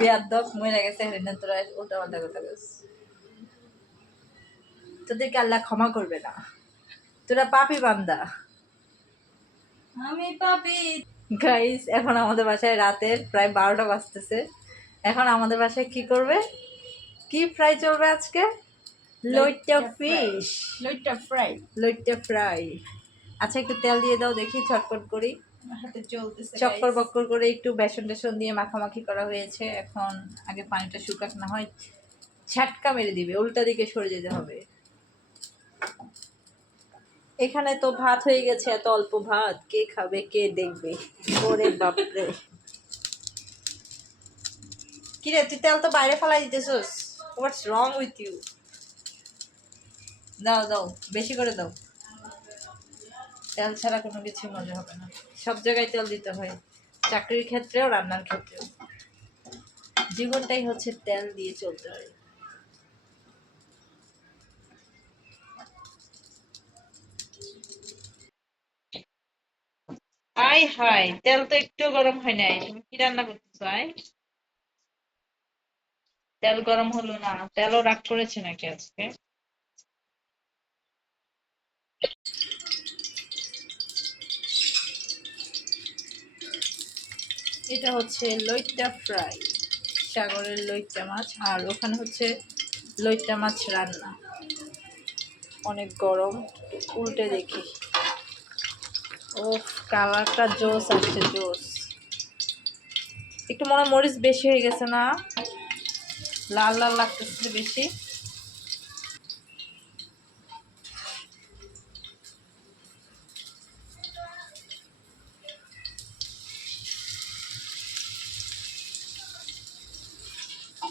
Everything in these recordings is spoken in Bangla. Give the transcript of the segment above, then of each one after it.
বেয়াদব মরে গেছে হেরেন তোরা ওটা আলাদা কথা বলছিস। তোদেরকে আল্লাহ ক্ষমা করবে না, তোরা পাপী বান্দা। আমি পাপি। গাইস এখন আমাদের বাসায় রাতের প্রায় 12টা বাজতেছে। এখন আমাদের বাসায় কি করবে, কি ফ্রাই চলবে আজকে? লইট্টা ফিশ, লইট্টা ফ্রাই। লইট্টা ফ্রাই। আচ্ছা একটু তেল দিয়ে দাও দেখি, ছটপট করি। হাতে চলতেছে চক্কর বক্কর করে একটু বেসন টেসন দিয়ে মাখামাখি করা হয়েছে। এখন আগে পানিটা শুকাক, না হয় ঝাটকা মেরে দিবে, উল্টা দিকে সরে যেতে হবে। এখানে তো ভাত হয়ে গেছে, এত অল্প ভাত কে খাবে কে দেখবে? ওরে বাপরে, কিরে তুই তেল তো বাইরে ফেলাই দিতেছিস, হোয়াটস রং উইথ ইউ? দাও দাও, বেশি করে দাও। তেল ছাড়া কোনো কিছু মজা হবে না, সব জায়গায় তেল দিতে হয়, চাকরির ক্ষেত্রেও রান্নার ক্ষেত্রেও। জীবনটাই হচ্ছে তেল দিয়ে চলতে হয়। আই হাই, তেল তো একটু গরম হয় নাই, তুমি কি রান্না করতেছো? আয়, তেল গরম হলো না, তেলও রাগ করেছে নাকি আজকে? এটা হচ্ছে লইট্টা ফ্রাই, সাগরের লইট্টা মাছ, আর ওখানে হচ্ছে লইট্টা মাছ রান্না। অনেক গরম, উল্টে দেখি। ও, কালারটা জোস আসছে, জোস। একটু মনে হয় মরিচ বেশি হয়ে গেছে না? লাল লাল লাগতেছে বেশি।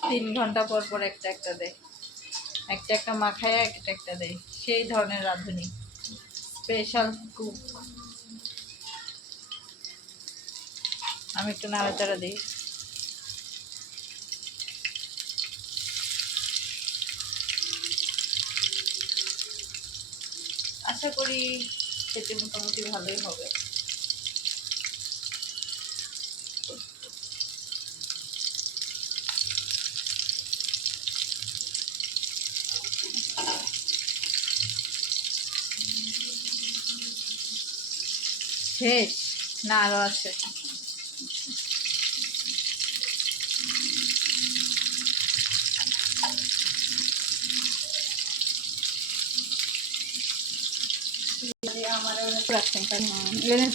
তিন ঘন্টা পর পর একটা একটা দেয়, একটা একটা মাখায় একটা একটা দেয়, সেই ধরনের রাঁধুনি, স্পেশাল কুক। আমি একটু নাড়াচাড়া দিই। আশা করি খেতে মোটামুটি ভালোই হবে। শেষ না আরো আছে?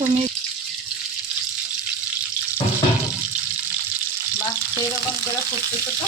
তুমি বাহ, সেইরকম করে ফুটতেছে তো।